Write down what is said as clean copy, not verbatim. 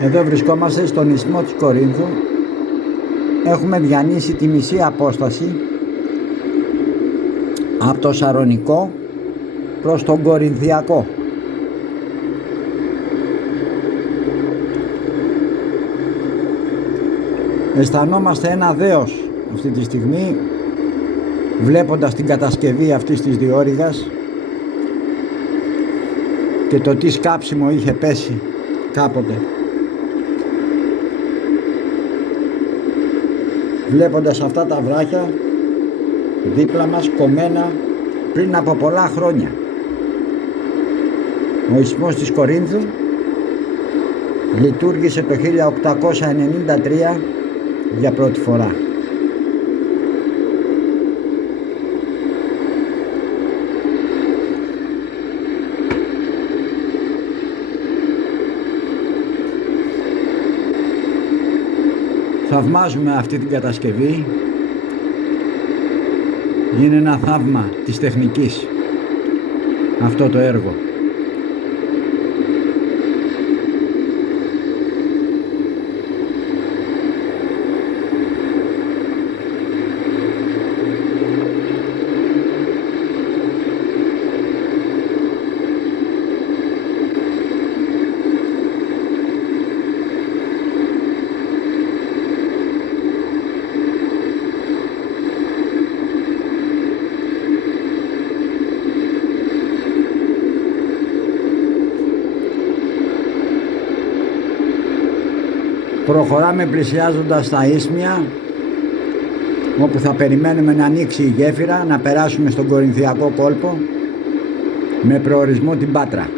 Εδώ βρισκόμαστε στον ισθμό της Κορίνθου. Έχουμε διανύσει τη μισή απόσταση από το Σαρονικό προς τον Κορινθιακό. Αισθανόμαστε ένα δέος αυτή τη στιγμή, βλέποντας την κατασκευή αυτής της διόρυγας και το τι σκάψιμο είχε πέσει κάποτε. Βλέποντας αυτά τα βράχια δίπλα μας κομμένα πριν από πολλά χρόνια. Ο ισθμός της Κορίνθου λειτουργήσε το 1893 για πρώτη φορά. Θαυμάζουμε αυτή την κατασκευή. Είναι ένα θαύμα της τεχνικής αυτό το έργο. Προχωράμε πλησιάζοντας τα ίσμια, όπου θα περιμένουμε να ανοίξει η γέφυρα, να περάσουμε στον Κορινθιακό κόλπο με προορισμό την Πάτρα.